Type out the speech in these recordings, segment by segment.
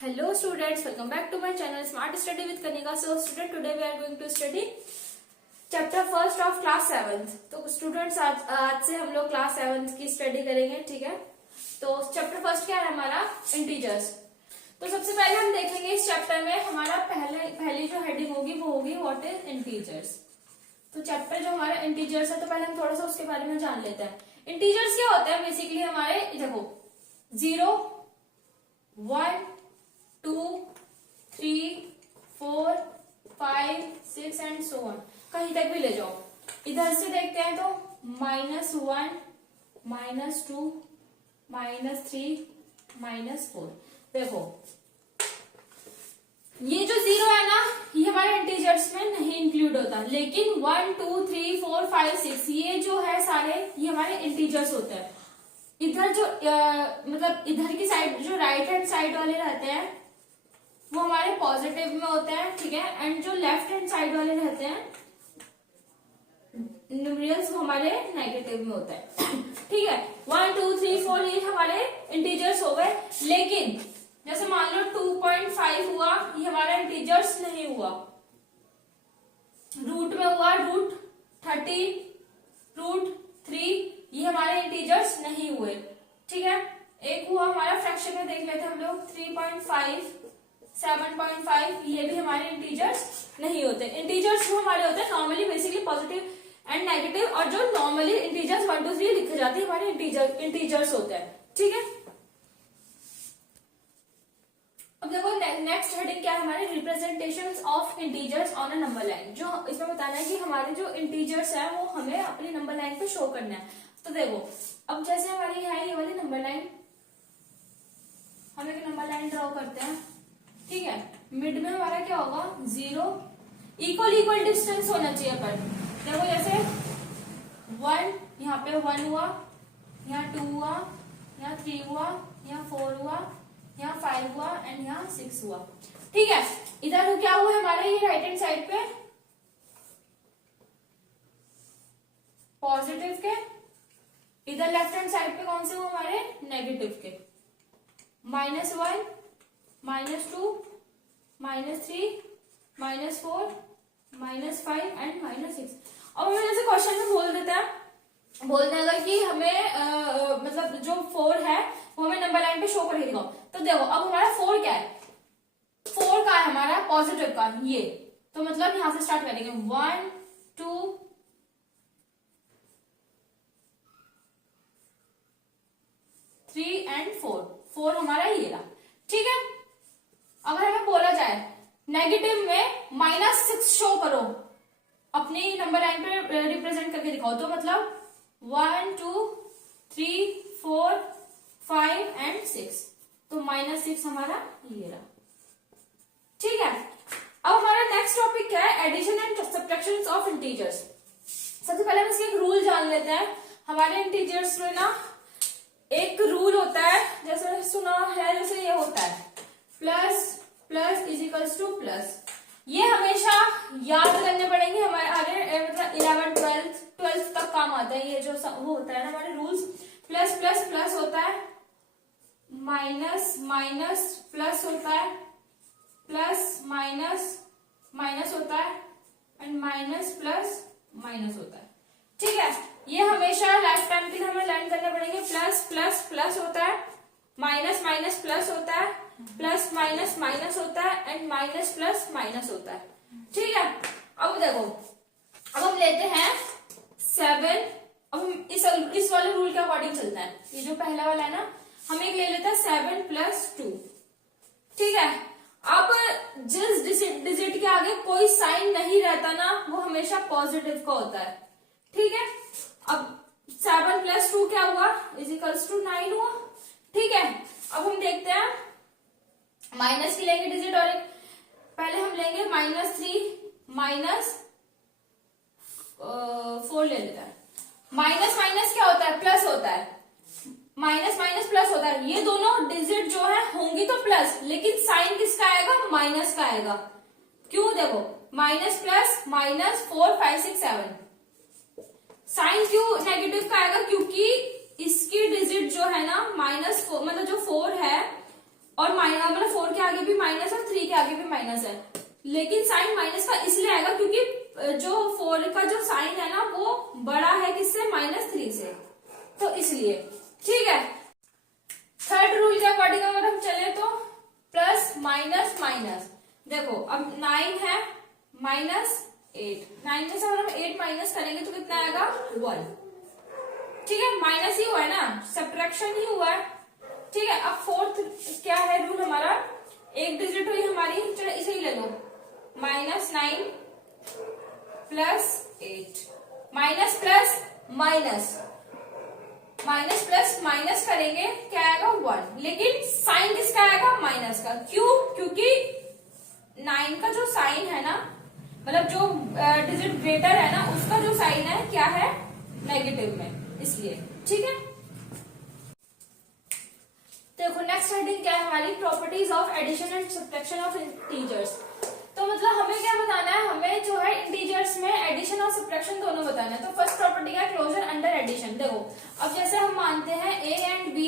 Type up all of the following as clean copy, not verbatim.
Hello students, welcome back to my channel Smart Study with Kanika. So student, today we are going to study chapter first of class 7th. तो students आज से हम लोग class 7th की study करेंगे, ठीक है। तो चैप्टर फर्स्ट क्या है हमारा, इंटीजर्स। तो सबसे पहले हम देखेंगे इस चैप्टर में हमारा पहली जो हेडिंग होगी वो होगी व्हाट इज इंटीजर्स। तो चैप्टर जो हमारा इंटीजर्स है, तो पहले हम थोड़ा सा उसके बारे में जान लेते हैं। इंटीजर्स क्या होते हैं बेसिकली हमारे, देखो 0, 1, 2, 3, 4, 5, 6 एंड सो ऑन, कहीं तक भी ले जाओ। इधर से देखते हैं तो -1, -2, -3, -4। देखो ये जो 0 है ना, ये हमारे इंटीजर्स में नहीं इंक्लूड होता, लेकिन 1, 2, 3, 4, 5, 6 ये जो है सारे ये हमारे इंटीजर्स होते हैं। इधर जो मतलब इधर की साइड जो राइट हैंड साइड वाले रहते हैं वो हमारे पॉजिटिव में होते हैं, ठीक है। एंड जो लेफ्ट हैंड साइड वाले रहते हैं न्यूमेरियल्स वो हमारे नेगेटिव में होता है, ठीक है। 1, 2, 3, 4 ये हमारे इंटीजर्स हो गए। लेकिन जैसे मान लो 2.5 हुआ, ये हमारा इंटीजर्स नहीं हुआ। रूट में हुआ √13, √3 ये हमारे इंटीजर्स नहीं हुए, ठीक है। एक हुआ हमारा फ्रैक्शन में, देख लेते हम लोग 3.5, 7.5 ये भी हमारे इंटीजर्स नहीं होते। इंटीजर्स जो हमारे होते हैं normally basically positive and negative, और जो नॉर्मली इंटीजर्स 1, 2, 3 लिखे जाते हैं हमारे इंटीजर्स होते हैं, ठीक है। अब देखो नेक्स्ट हेडिंग क्या है हमारे, representations of integers on a number line. जो इसमें बताना है कि हमारे जो इंटीजर्स है वो हमें अपनी नंबर लाइन पे शो करना है। तो देखो अब जैसे हमारी है ये वाली नंबर लाइन, हम एक नंबर लाइन ड्रॉ करते हैं, ठीक है। मिड में हमारा क्या होगा 0, इक्वल डिस्टेंस होना चाहिए पर। देखो जैसे 1 यहाँ पे 1 हुआ, यहाँ 2 हुआ, यहाँ 3 हुआ, यहाँ 4 हुआ, यहाँ 5 हुआ एंड यहाँ 6 हुआ, ठीक है। इधर क्या हुआ हमारे, ये राइट हैंड साइड पे पॉजिटिव के, इधर लेफ्ट हैंड साइड पे कौन से हुआ हमारे नेगेटिव के। -1, -2, -3, -4, -5 एंड -6। अब हमें जैसे क्वेश्चन में बोल देगा कि हमें मतलब जो 4 है वो हमें नंबर लाइन पे शो करके दिखाओ। तो देखो अब हमारा 4 क्या है, 4 का है हमारा पॉजिटिव का ये, तो मतलब यहां से स्टार्ट करेंगे 1, 2, 3 एंड 4 हमारा ये रहा, ठीक है। अगर हमें बोला जाए नेगेटिव में -6 शो करो, अपनी नंबर लाइन पे रिप्रेजेंट करके दिखाओ, तो मतलब 1, 2, 3, 4, 5 एंड 6, तो -6 हमारा ये रहा, ठीक है। अब हमारा नेक्स्ट टॉपिक क्या है, addition and subtraction of integers. सबसे पहले हम इसके एक रूल जान लेते हैं। हमारे इंटीजर्स में ना एक रूल होता है, जैसे सुना है, जैसे ये होता है plus is equals two plus. ये हमेशा याद करने पड़ेंगे हमारे मतलब 11th 12th तक काम आता है। ये जो वो होता है ना हमारे रूल्स, प्लस प्लस प्लस होता है, माइनस माइनस प्लस होता है, प्लस माइनस माइनस होता है एंड माइनस प्लस माइनस होता है, ठीक है। ये हमेशा लाइफ टाइम के लिए हमें लर्न करने पड़ेंगे। प्लस प्लस प्लस होता है, माइनस माइनस प्लस होता है, प्लस माइनस माइनस होता है एंड माइनस प्लस माइनस होता है, ठीक है। अब देखो अब हम लेते हैं 7। अब हम इस वाले रूल के अकॉर्डिंग चलता है। ये जो पहला वाला है ना, हम एक ले लेते हैं 7 + 2, ठीक है। अब जिस डिजिट के आगे कोई साइन नहीं रहता ना, वो हमेशा पॉजिटिव का होता है, ठीक है। अब 7 + 2 क्या हुआ, इज इक्वल्स टू 9 हुआ, ठीक है। अब हम देखते हैं माइनस की लेंगे डिजिट, और पहले हम लेंगे -3 -4 ले लेते हैं। माइनस माइनस क्या होता है, प्लस होता है, माइनस माइनस प्लस होता है। ये दोनों डिजिट जो है होंगी तो प्लस, लेकिन साइन किसका आएगा, माइनस का आएगा। क्यों, देखो माइनस प्लस -4 5 6 7, साइन क्यों नेगेटिव का आएगा, क्योंकि इसकी डिजिट जो है ना -4 मतलब जो 4 है और माइनस मतलब 4 के आगे भी माइनस और 3 के आगे भी माइनस है, लेकिन साइन माइनस का इसलिए आएगा क्योंकि जो 4 का जो साइन है ना वो बड़ा है किससे, -3 से, तो इसलिए। ठीक है, थर्ड रूल के अकॉर्डिंग अगर हम चले तो प्लस माइनस माइनस, देखो अब 9 है -8, 9 में से अगर हम 8 माइनस करेंगे तो कितना आएगा 1। ठीक है, माइनस ही हुआ है ना, सब्ट्रैक्शन ही हुआ है। ठीक है, अब फोर्थ क्या है रूल हमारा, एक डिजिट हुई हमारी, चलो इसे ही ले लो, -9 +8, minus plus minus, minus plus minus करेंगे क्या आएगा 1, लेकिन साइन किसका आएगा, माइनस का। क्यों, क्योंकि 9 का जो साइन है ना, मतलब जो डिजिट ग्रेटर है ना उसका जो साइन है क्या है, नेगेटिव में, इसलिए। ठीक है, देखो नेक्स्ट हेडिंग क्या है हमारी, properties of addition and subtraction of integers. तो मतलब हमें क्या बताना है, हमें जो है इंटीजर्स में एडिशन और सब्ट्रैक्शन दोनों बताना है। तो फर्स्ट प्रॉपर्टी है क्लोजर अंडर एडिशन। देखो अब जैसे हम मानते हैं a एंड b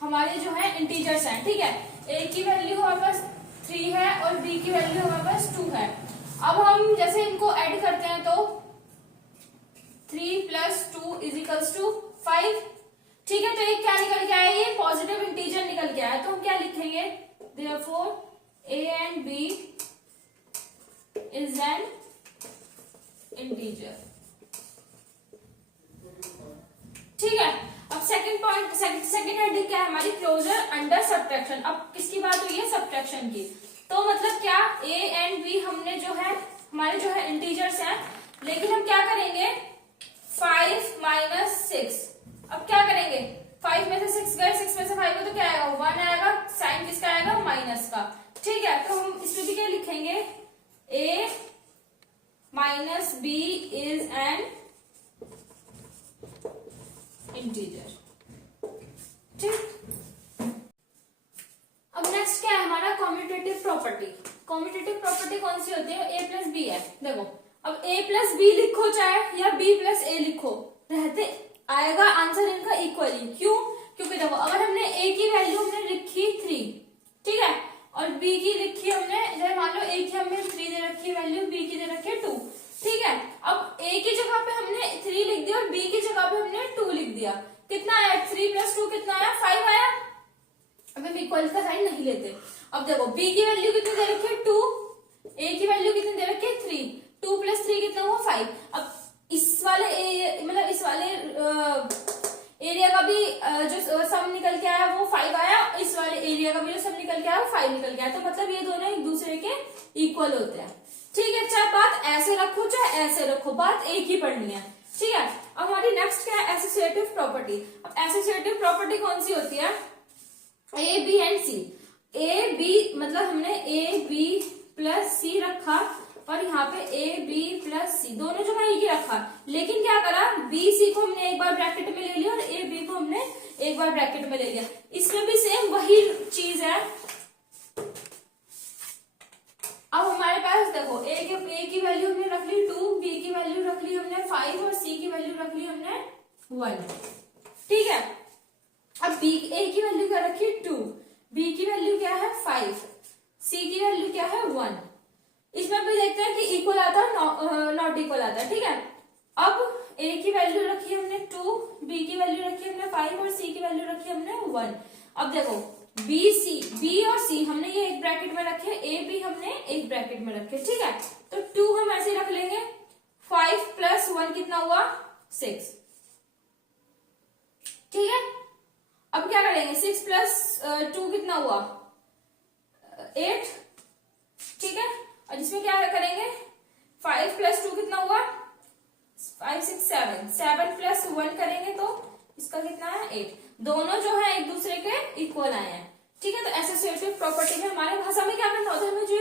हमारे जो है इंटीजर्स हैं, ठीक है, a की वैल्यू हमारे पास 3 है और b की वैल्यू हमारे पास 2 है। अब हम जैसे इनको ऐड करते हैं तो 3 + 2 = 5। ठीक है, तो ये क्या निकल के आया, ये पॉजिटिव इंटीजर निकल के आया। तो हम क्या लिखेंगे, therefore a and b is an integer। ठीक है, अब सेकंड पॉइंट, सेकंड हेडिंग क्या है हमारी, क्लोजर अंडर सब्ट्रैक्शन। अब किसकी बात हुई है, सब्ट्रैक्शन की। तो मतलब क्या, a एंड b हमने जो है हमारे जो है इंटीजर्स हैं, लेकिन हम क्या करेंगे 5 - 6। अब क्या करेंगे, 5 में से 6 गए, 6 में से 5 गए तो क्या आएगा 1 आएगा, साइन किसका आएगा, माइनस का। ठीक है, तो हम इसमें भी क्या लिखेंगे, a - b is an integer। ठीक, अब नेक्स्ट क्या है हमारा, कॉम्यूटेटिव प्रॉपर्टी। कॉम्यूटेटिव प्रॉपर्टी कौन सी होती है, a + b है। देखो अब a + b लिखो चाहे या b + a लिखो, रहते आएगा आंसर इनका इक्वली। क्यों, क्योंकि देखो अगर हमने a की वैल्यू हमने लिखी 3, ठीक है, और b की लिखी हमने, जैसे मान लो a की हमने 3 दे रखी है वैल्यू, b की दे रखी है 2। ठीक है, अब a की जगह पे हमने 3 लिख दिया और b की जगह पे हमने 2 लिख दिया, कितना आया, 3 + 2 कितना आया, 5 आया। अब हम इक्वल का साइन नहीं लेते। अब देखो b की वैल्यू कितनी दे रखी है 2, a की वैल्यू कितनी दे रखी है 3, 2 + 3 कितना हुआ 5। अब इस वाले मतलब इस वाले एरिया का भी जो सम निकल के आया वो 5 आया, इस वाले एरिया का भी जो सम निकल के आया वो 5 निकल के आया। तो मतलब ये दोनों एक दूसरे के इक्वल होते हैं। ठीक है, चाहे बात ऐसे रखो चाहे ऐसे रखो, बात एक ही पढ़नी है। ठीक है, अब हमारी नेक्स्ट क्या है, एसोसिएटिव प्रॉपर्टी। अब एसोसिएटिव प्रॉपर्टी कौन सी होती है, A B and C. A B मतलब हमने ए बी + c रखा और यहाँ पे a b + c दोनों जगह एक ही रखा, लेकिन क्या करा, b c को हमने एक बार ब्रैकेट में ले लिया और a b को हमने एक बार ब्रैकेट में ले लिया। इसमें भी सेम वही चीज है। अब हमारे पास देखो a की वैल्यू हमने रख ली 2, b की वैल्यू रख ली हमने 5 और c की वैल्यू रख ली हमने 1। ठीक है, अब a की वैल्यू क्या रखी 2, b की वैल्यू क्या है 5, c की वैल्यू क्या है 1। इसमें भी देखते हैं कि इक्वल आता है नॉट इक्वल आता है। ठीक है, अब a की वैल्यू रखी हमने 2, b की वैल्यू रखी हमने 5 और c की वैल्यू रखी हमने 1। अब देखो b और c हमने ये एक ब्रैकेट में रखे, a b हमने एक ब्रैकेट में रखे। ठीक है, तो 2 हम ऐसे रख लेंगे, 5 + 1 कितना हुआ 6। ठीक है, अब क्या करेंगे, 6 + 2 कितना हुआ 8। ठीक है, और इसमें क्या करेंगे, 5 + 2 कितना हुआ 5 6 7, 7 + 1 करेंगे तो इसका कितना है 8। दोनों जो है एक दूसरे के इक्वल आए हैं। ठीक है, तो एसोसिएटिव प्रॉपर्टी में हमारे भाषा में क्या करना होता है, हमें जो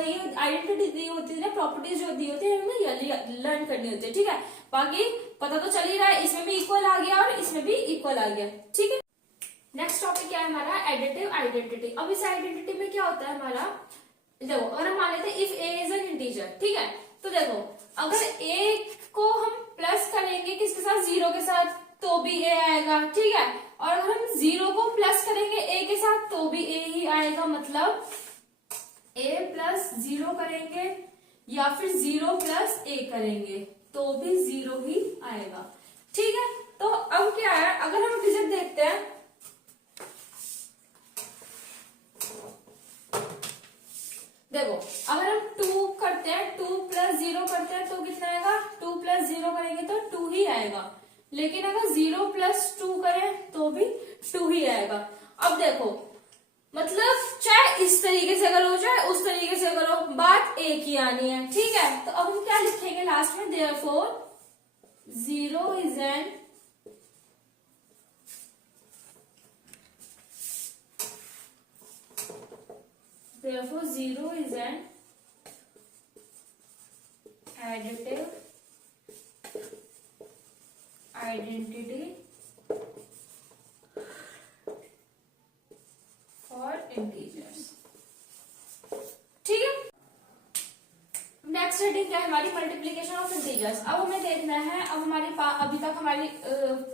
ये आइडेंटिटी दी होती है ना, प्रॉपर्टीज जो दी होती है हमें लर्न करनी होती है। ठीक है, बाकी पता तो चल ही रहा है, इसमें भी इक्वल आ गया और इसमें भी इक्वल आ गया। ठीक है, नेक्स्ट टॉपिक क्या है हमारा, एडिटिव आइडेंटिटी। अब इस आइडेंटिटी में क्या होता है हमारा, देखो अगर हम मान लेते हैं if a is an integer, ठीक है, तो देखो अगर a को हम प्लस करेंगे किसके साथ, 0 के साथ, तो भी a आएगा। ठीक है, और अगर हम 0 को प्लस करेंगे a के साथ तो भी a ही आएगा, मतलब a प्लस 0 करेंगे या फिर 0 प्लस a करेंगे तो भी 0 ही आएगा। ठीक है, तो अब क्या है, अगर हम डिजिट देखते हैं, देखो अगर हम 2 करते हैं, 2 प्लस 0 करते हैं तो कितना आएगा, 2 प्लस 0 करेंगे तो 2 ही आएगा, लेकिन अगर 0 प्लस 2 करें तो भी 2 ही आएगा। अब देखो मतलब चाहे इस तरीके से करो चाहे उस तरीके से करो, बात एक ही आनी है। ठीक है, तो अब हम क्या लिखेंगे लास्ट में, therefore 0 is an therefore 0 is an additive identity for integers। ठीक है, नेक्स्ट हेडिंग क्या है हमारी, मल्टीप्लीकेशन ऑफ इंटीजर्स। अब हमें देखना है, अब हमारी अभी तक हमारी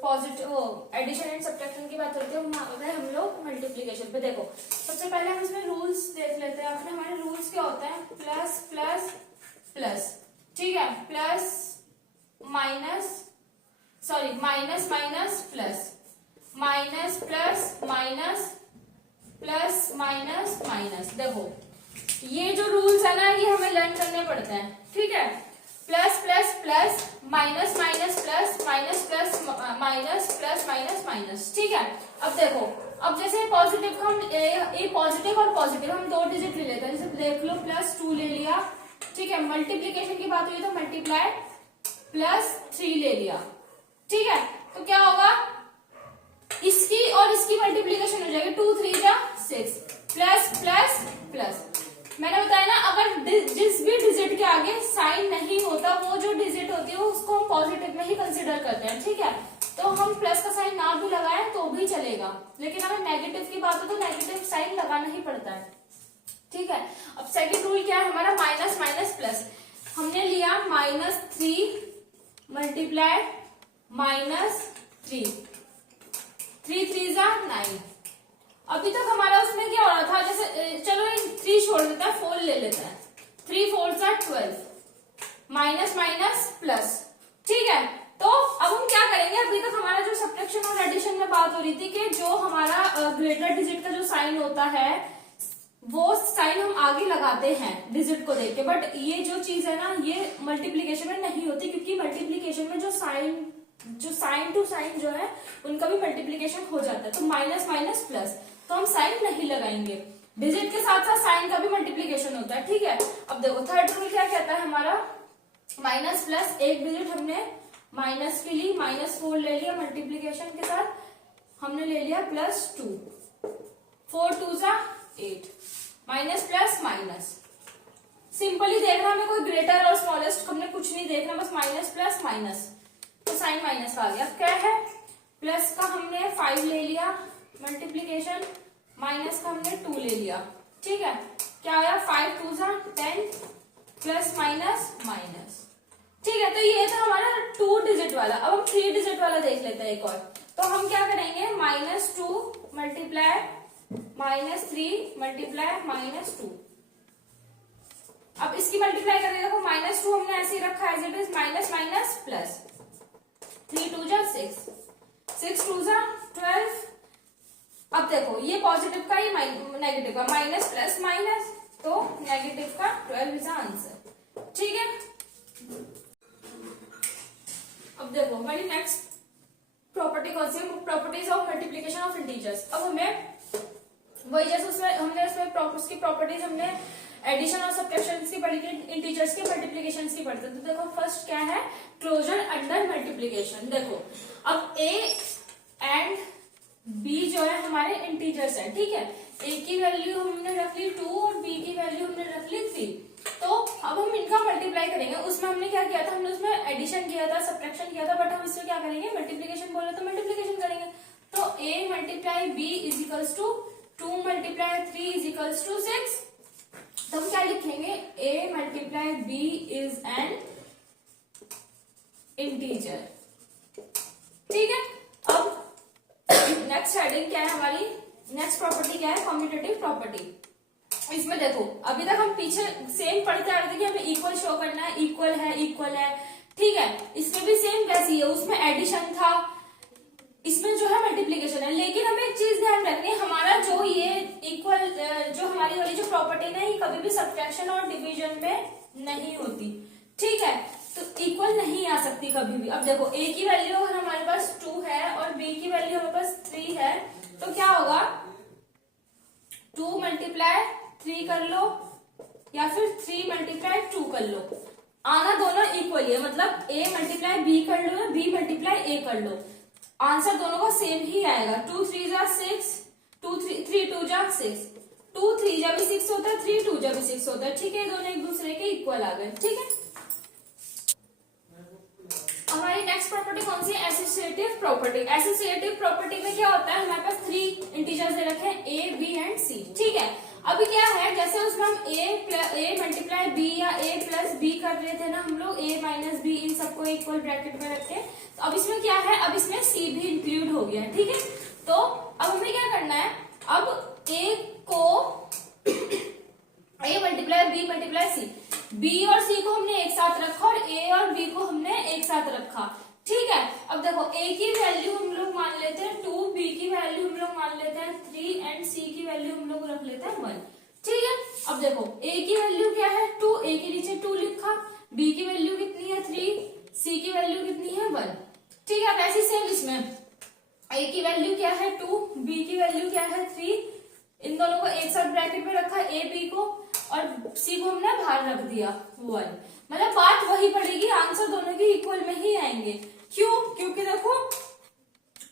पॉजिटिव एडिशन एंड सब्ट्रैक्शन की बात होती है, हम लोग मल्टीप्लीकेशन पे। देखो सबसे पहले हम इसमें रूल्स देख लेते हैं। अपने हमारे रूल्स क्या होते हैं, प्लस प्लस प्लस, ठीक है, plus minus sorry minus minus plus, minus plus minus plus minus minus. देखो ये जो रूल्स है ना ये हमें लर्न करने पड़ते हैं। ठीक है, plus plus plus, minus minus plus, minus plus minus, plus minus minus. ठीक है, अब देखो, अब जैसे पॉजिटिव हम ए पॉजिटिव और पॉजिटिव हम 2 डिजिट ले लेते हैं, जैसे देख लो प्लस 2 ले लिया। ठीक है, मल्टीप्लीकेशन की बात हुई तो मल्टीप्लाई प्लस 3 ले लिया। ठीक है, तो क्या होगा, इसकी और इसकी मल्टीप्लीकेशन हो जाएगी, 2 3 जा 6, प्लस प्लस प्लस। मैंने बताया ना, अगर जिस भी डिजिट के आगे साइन नहीं होता वो जो डिजिट होती है उसको हम पॉजिटिव में ही कंसीडर करते हैं। ठीक है, तो हम प्लस का साइन ना भी लगाएं तो भी चलेगा, लेकिन अगर नेगेटिव की बात हो तो नेगेटिव साइन लगाना ही पड़ता है। ठीक है, अब सेकंड रूल क्या है हमारा, माइनस माइनस प्लस। हमने लिया -3 मल्टीप्लाई -3, 3 3 जा 9। अभी तक हमारा उसमें क्या हो रहा था, जैसे चलो 3 छोड़ देता है, 4 ले लेते हैं, 3 4 जा 12, माइनस माइनस प्लस। ठीक है, तो अब हम क्या करेंगे, अभी तक हमारा जो सब्ट्रैक्शन और एडिशन में बात हो रही थी कि जो हमारा ग्रेटर डिजिट का जो साइन होता है वो साइन हम आगे लगाते हैं डिजिट को देख के, बट ये जो चीज है ना ये मल्टीप्लीकेशन में नहीं होती, क्योंकि मल्टीप्लीकेशन में जो साइन टू साइन जो है उनका भी मल्टीप्लीकेशन हो जाता है। तो माइनस माइनस प्लस, तो हम साइन नहीं लगाएंगे, डिजिट के साथ साथ साइन का भी मल्टीप्लीकेशन होता है। ठीक है, अब देखो थर्ड रूल क्या कहता है हमारा, माइनस प्लस, एक डिजिट हमने माइनस की ली, -4 ले लिया, मल्टीप्लीकेशन के साथ हमने ले लिया +2, 4 2 जा 8, माइनस प्लस माइनस। सिंपली देखना, हमें कोई ग्रेटर और स्मॉलेस्ट हमने कुछ नहीं देखना, बस माइनस प्लस माइनस, तो साइन माइनस का आ गया। क्या है, प्लस का हमने 5 ले लिया मल्टीप्लीकेशन, माइनस का हमने 2 ले लिया। ठीक है, क्या आया, 5 2 जा 10, प्लस माइनस माइनस। ठीक है, तो ये था हमारा 2 डिजिट वाला। अब हम 3 डिजिट वाला देख लेते हैं एक और। तो हम क्या करेंगे, -2 मल्टीप्लाई -3 मल्टीप्लाई -2। अब इसकी मल्टीप्लाई करेंगे, देखो -2 हमने ऐसे ही रखा है, it is minus minus plus, 3 2 जा 6, 6 2 जा 12। अब देखो ये पॉजिटिव का, ये नेगेटिव का, माइनस प्लस माइनस, तो नेगेटिव का 12 इज आंसर। ठीक है, अब देखो हमारी नेक्स्ट प्रॉपर्टी कौन सी है, properties of multiplication of integers. अब हमें वही जैसे उसमें हमने उसकी प्रॉपर्टीज हमने एडिशन और सब्ट्रैक्शन की पढ़ी थी, इंटीजर्स के मल्टीप्लीकेशन की पढ़ते। तो देखो फर्स्ट क्या है, क्लोजर अंडर मल्टीप्लीकेशन। देखो अब a एंड b जो है हमारे इंटीजर्स है। ठीक है, a की वैल्यू हमने रख ली 2 और b की वैल्यू हमने रख ली 3। तो अब हम इनका मल्टीप्लाई करेंगे। उसमें हमने क्या किया था, हमने उसमें एडिशन किया था, सब्ट्रैक्शन किया था, बट हम इसमें क्या करेंगे, मल्टीप्लीकेशन बोल रहे तो मल्टीप्लीकेशन करेंगे। तो a multiply b is equals to 2 multiply 3 is equals to 6। तो हम क्या लिखेंगे, a multiply b is an integer. ठीक है, अब क्या है, कॉम्यूटेटिव प्रॉपर्टी। इसमें देखो अभी तक हम पीछे सेम पढ़ते आ रहे थे कि हमें इक्वल शो करना है, इक्वल है, ठीक है। इसमें भी सेम वैसी है, उसमें एडिशन था, इसमें जो है मल्टीप्लीकेशन है। लेकिन हमें एक चीज ध्यान रखनी है, हमारा जो ये इक्वल जो हमारी वाली जो प्रॉपर्टी है ये कभी भी सब्ट्रैक्शन और डिवीजन में नहीं होती, ठीक है। तो इक्वल नहीं आ सकती कभी भी। अब देखो a की वैल्यू अगर हमारे पास 2 है और b की वैल्यू हमारे पास 3 है, तो क्या होगा, 2 मल्टीप्लाई 3 कर लो या फिर 3 मल्टीप्लाई 2 कर लो, आना दोनों इक्वल है। मतलब a मल्टीप्लाई b कर लो या b मल्टीप्लाई a कर लो, आंसर दोनों का सेम ही आएगा। 2 3 जा 6, 3 2 जा 6, 2 3 जा भी 6 होता है, 3 2 जा भी 6 होता है, ठीक है। दोनों एक दूसरे के इक्वल आ गए, ठीक है। हमारी नेक्स्ट प्रॉपर्टी कौन सी है, एसोसिएटिव प्रॉपर्टी। एसोसिएटिव प्रॉपर्टी में क्या होता है, हमारे पास 3 इंटीजर्स दे रखे हैं a b एंड c, ठीक है। अभी क्या है, जैसे उसमें हम a मल्टीप्लाई b या a प्लस b कर रहे थे ना हम लोग, a माइनस b इन सबको इक्वल ब्रैकेट में रखे, तो अब इसमें क्या है, अब इसमें c भी इंक्लूड हो गया, ठीक है। तो अब हमें क्या करना है, अब a को a multiply b multiply c, b और c को हमने एक साथ रखा और a और b को हमने एक साथ रखा, ठीक है। अब देखो a की वैल्यू हम लोग मान लेते हैं 2, b की वैल्यू हम लोग मान लेते हैं 3 एंड c की वैल्यू हम लोग रख लेते हैं 1, ठीक है। अब देखो a की वैल्यू क्या है 2, a के नीचे 2 लिखा, b की वैल्यू कितनी है 3, c की वैल्यू कितनी है 1, ठीक है। अब ऐसे सेम इसमें a की वैल्यू क्या है 2, b की वैल्यू क्या है 3, इन दोनों को एक साथ ब्रैकेट में रखा, a b को, और c को हमने बाहर रख दिया 1। मतलब बात वही पड़ेगी, आंसर दोनों के इक्वल में ही आएंगे। क्यों, क्योंकि देखो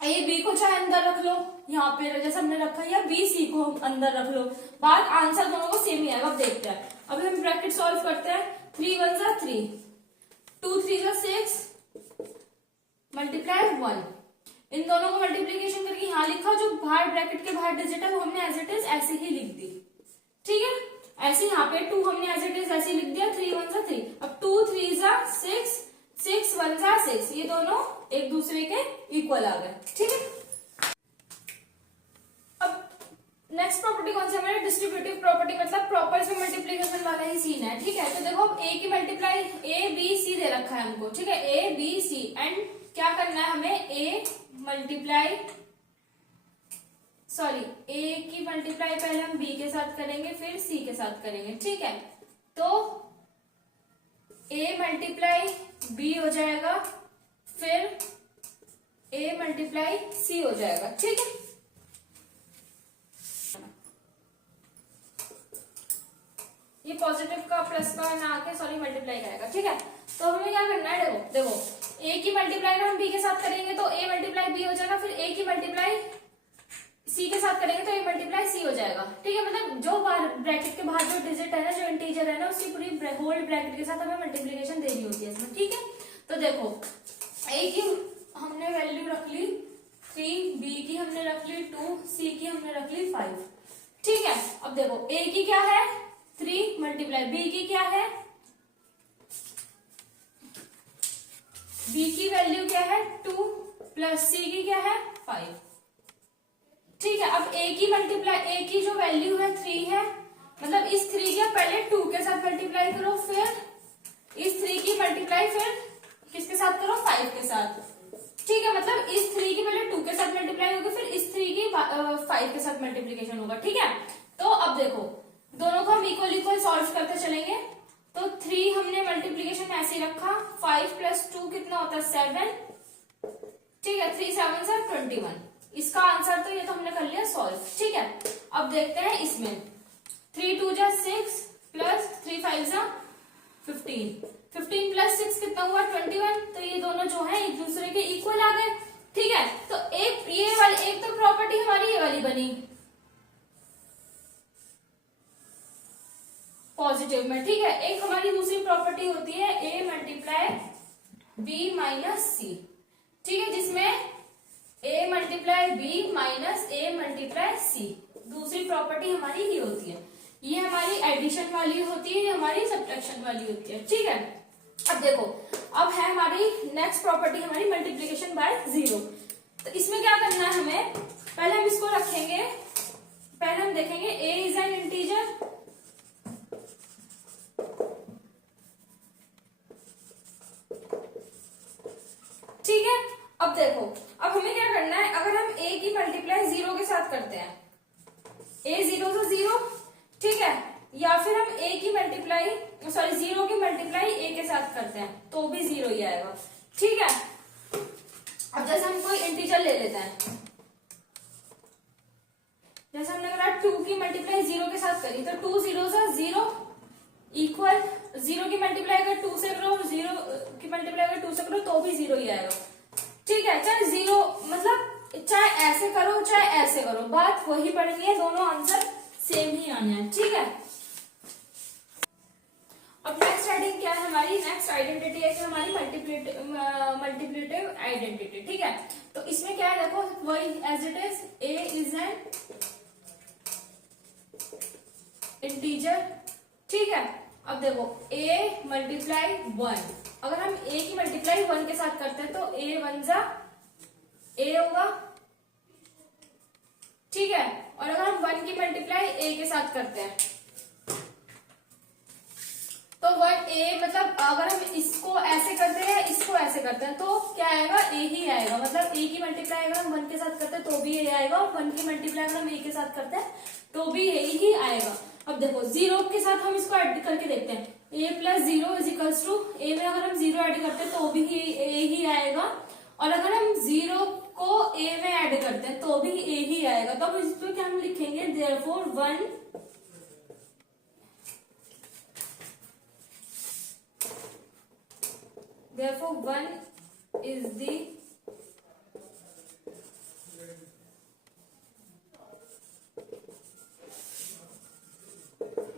a b को चाहे अंदर रख लो यहाँ पे जैसे हमने रखा, या b c को अंदर रख लो, बात आंसर दोनों को सेम ही आएगा। अब देखते हैं, अभी हम ब्रैकेट सॉल्व करते हैं। 3 1 जा 3, 2 3 जा 6 मल्टीप्लाई 1, इन दोनों को मल्टीप्लीकेशन करके यहाँ लिखा, जो बाहर ब्रैकेट के बाहर डिजिट है वो हमने एज इट इज ऐसे ही लिख दी, ठीक है। ऐसे यहाँ पे 2 हमने एज इट इज ऐसे लिख दिया, 3 1 जा 3, अब 2 3 जा 6, 6 1 जा 6, ये दोनों एक दूसरे के इक्वल आ गए, ठीक है। अब नेक्स्ट प्रॉपर्टी कौन सी हमारी, डिस्ट्रीब्यूटिव प्रॉपर्टी, मतलब प्रॉपर से मल्टीप्लीकेशन वाला ही सीन है, ठीक है। तो देखो a की मल्टीप्लाई a b c दे रखा है हमको, ठीक है, a b c, एंड क्या करना है हमें, a की मल्टीप्लाई पहले हम b के साथ करेंगे फिर c के साथ करेंगे, ठीक है। तो a मल्टीप्लाई b हो जाएगा, फिर a मल्टीप्लाई c हो जाएगा, ठीक है। ये पॉजिटिव का प्लस का ना आके सॉरी मल्टीप्लाई करेगा, ठीक है। तो हमें क्या करना है, देखो a की मल्टीप्लाई हम b के साथ करेंगे तो a मल्टीप्लाई b हो जाएगा, फिर a की मल्टीप्लाई c के साथ करेंगे तो a मल्टीप्लाई c हो जाएगा, ठीक है। मतलब जो ब्रैकेट के बाहर जो डिजिट है ना, जो इंटीजर है ना, उसकी पूरी होल ब्रैकेट के साथ हमें मल्टीप्लीकेशन देनी होती है इसमें, ठीक है। तो देखो a की हमने वैल्यू रख ली 3, b की हमने रख ली 2, c की हमने रख ली 5, ठीक है। अब देखो a की क्या है 3 मल्टीप्लाई b की क्या है, b की वैल्यू क्या है 2 प्लस c की क्या है 5, ठीक है। अब a की मल्टीप्लाई a की जो वैल्यू है 3 है, मतलब इस 3 के पहले 2 के साथ मल्टीप्लाई करो, फिर इस 3 की मल्टीप्लाई फिर किसके साथ करो 5 के साथ, ठीक है। मतलब इस 3 की पहले 2 के साथ मल्टीप्लाई होगी, फिर इस 3 की 5 के साथ मल्टीप्लीकेशन होगा, ठीक है। तो अब देखो दोनों को हम इक्वल इक्वल सॉल्व करते चलेंगे। तो 3 हमने मल्टीप्लीकेशन ऐसे रखा, 5 प्लस 2 कितना होता है 7, ठीक है। 3 7 से 21, इसका आंसर तो ये तो हमने कर लिया सॉल्व, ठीक है। अब देखते हैं इसमें 3 2 जा 6 प्लस 3 5 जा 15, 15 प्लस 6 कितना हुआ 21, तो ये दोनों जो है एक दूसरे के इक्वल आ गए, ठीक है। तो एक ये वाली एक तो प्रॉपर्टी हमारी ये वाली बनी पॉजिटिव में, ठीक है। एक हमारी दूसरी प्रॉपर्टी होती है a multiply b minus c, ठीक है, जिसमें a multiply b minus a multiply c, दूसरी प्रॉपर्टी हमारी ये होती है। ये हमारी एडिशन वाली होती है, ये हमारी सब्ट्रैक्शन वाली होती है, ठीक है। अब देखो अब है हमारी नेक्स्ट प्रॉपर्टी हमारी मल्टीप्लीकेशन बाय 0। तो इसमें क्या करना है हमें, पहले हम इसको रखेंगे, पहले हम देखेंगे a इज एन इंटीजर, ठीक है। अब देखो, अब हमें क्या करना है, अगर हम a की मल्टीप्लाई 0 के साथ करते हैं, a 0 से 0, ठीक है, या फिर हम a की मल्टीप्लाई 0 की मल्टीप्लाई a के साथ करते हैं तो भी 0 ही आएगा, ठीक है। अब जैसे हम कोई इंटीजर ले लेते हैं, जैसे हमने कहा 2 की मल्टीप्लाई 0 के साथ करी तो 2 0 से 0 इक्वल 0 की मल्टीप्लाई अगर 2 से करो, 0 की मल्टीप्लाई अगर 2 से करो तो भी 0 ही आएगा, ठीक है। चाहे 0 मतलब चाहे ऐसे करो चाहे ऐसे करो, बात वही पड़नी है, दोनों आंसर सेम ही आने हैं, ठीक है। अब नेक्स्ट हेडिंग क्या है हमारी, नेक्स्ट आइडेंटिटी है हमारी मल्टीप्लिकेटिव आइडेंटिटी, ठीक है। तो इसमें क्या है, देखो वही as it is, a is an integer, ठीक है। अब देखो a मल्टीप्लाई 1, अगर हम a की मल्टीप्लाई 1 के साथ करते हैं तो a 1 जा a होगा, ठीक है। और अगर हम 1 की मल्टीप्लाई a के साथ करते हैं तो 1a, मतलब अगर हम इसको ऐसे करते हैं इसको ऐसे करते हैं तो क्या आएगा, a ही आएगा, मतलब a की मल्टीप्लाई अगर हम 1 के साथ करते हैं तो भी a आएगा, और 1 की मल्टीप्लाई अगर हम a के साथ करते हैं तो भी a ही आएगा। अब देखो 0 के साथ हम इसको ऐड करके देखते हैं, a plus 0 is equals to, a में अगर हम 0 ऐड करते हैं तो भी a ही आएगा, और अगर हम 0 को a में ऐड करते हैं तो भी a ही आएगा। तो अब इस पे क्या हम लिखेंगे, therefore 1 is the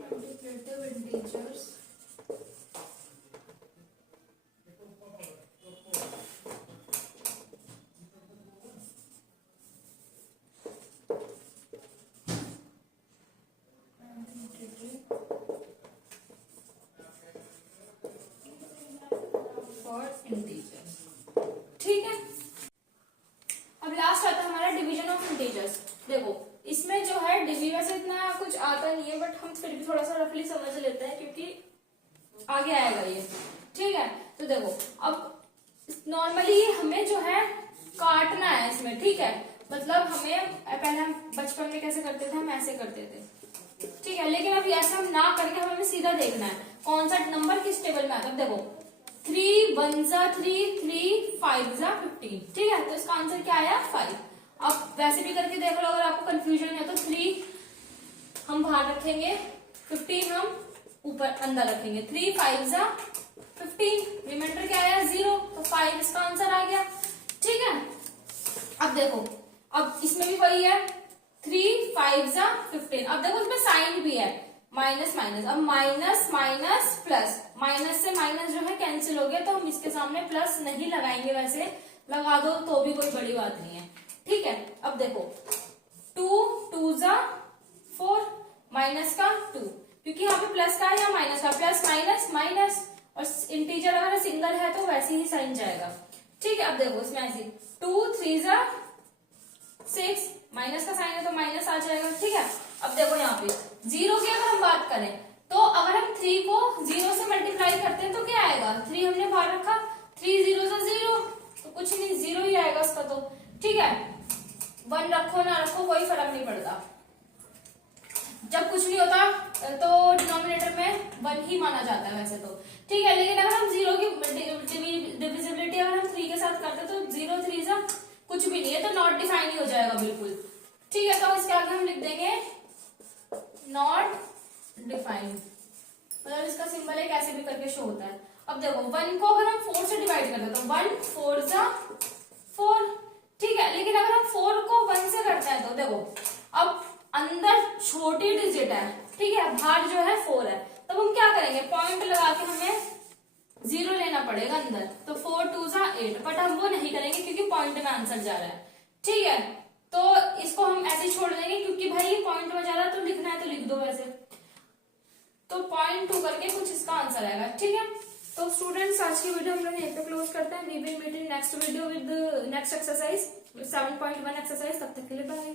multiplicative integers for integers, ठीक है। अब लास्ट आता है हमारा डिवीजन ऑफ इंटीजर्स। देखो इसमें जो है डिवीजन से इतना कुछ आता नहीं है, बट हम फिर भी थोड़ा सा रफली समझ लेते हैं क्योंकि आगे आएगा ये, ठीक है। तो देखो अब नॉर्मली हमें जो है काटना है इसमें, ठीक है, मतलब हमें पहले हम बचपन में कैसे करते थे, हम ऐसे करते थे, ठीक है, लेकिन अभी ऐसा हम ना करके हमें सीधा देखना है कौन सा नंबर किस टेबल में आता है। देखो 3 1 जा 3, 3 5 जा 15, ठीक है, तो इसका आंसर क्या आया 5। अब वैसे भी करके देख लो, अगर आपको कंफ्यूजन है तो 3 हम बाहर रखेंगे, 15 हम ऊपर अंदर रखेंगे, 3 5 जा 15, रिमाइंडर क्या आया 0, तो 5 इसका आंसर आ गया, ठीक है। अब देखो अब इसमें भी वही है, 3 5 जा 15, अब देखो इसमें साइन भी है, माइनस माइनस, अब माइनस माइनस प्लस, माइनस से माइनस जो है कैंसिल हो गया, तो हम इसके सामने प्लस नहीं लगाएंगे, वैसे लगा दो तो भी कोई बड़ी बात नहीं है, ठीक है। अब देखो 2 2 जा 4, माइनस का 2, क्योंकि यहाँ पे प्लस का है या माइनस का, प्लस माइनस माइनस, और इंटीजर अगर सिंगल है तो वैसे ही साइन जाएगा, ठीक है। अब देखो इसमें ऐसे 2 3 जा 6, माइनस का साइन है तो माइनस आ जाएगा, ठीक है। अब देखो यहाँ पे 0 की अगर हम बात करें तो अगर हम 3 को 0 से मल्टीप्लाई करते हैं तो क्या आएगा, 3 हमने बाहर रखा, 3 0 से 0, तो कुछ नहीं 0 ही आएगा उसका, तो ठीक है। 1 रखो ना रखो कोई फर्क नहीं पड़ता, जब कुछ नहीं होता तो डिनोमिनेटर में 1 ही माना जाता है वैसे तो, ठीक है। लेकिन अगर हम 0 की डिविजिबिलिटी अगर हम 3 के साथ करते हैं तो 0 3 जा कुछ भी नहीं है, तो नॉट डिफाइन ही हो जाएगा बिल्कुल, ठीक है। तो इसके आगे हम लिख देंगे नॉट डिफाइंड, मतलब इसका सिंबल एक ऐसे भी करके शो होता है। अब देखो 1 को अगर हम 4 से डिवाइड करते हैं तो 1 4 जा 4, ठीक है। लेकिन अगर हम 4 को 1 से करते हैं तो देखो अब अंदर छोटी डिजिट है, ठीक है, बाहर जो है 4 है, तब हम क्या करेंगे, पॉइंट लगा के हमें 0 लेना पड़ेगा अंदर, तो 4 2 जा 8, बट हम वो नहीं करेंगे क्योंकि पॉइंट में आंसर जा रहा है, ठीक है। तो इसको हम ऐसे छोड़ देंगे क्योंकि भाई पॉइंट में जा रहा है तो लिखना है तो लिख दो वैसे, तो 0.2 करके कुछ इसका आंसर आएगा, ठीक है। तो स्टूडेंट्स आज की वीडियो हम लोग यहीं पे क्लोज करते हैं, we will meet in next video with next exercise 7.1 exercise, तब तक के लिए बाय।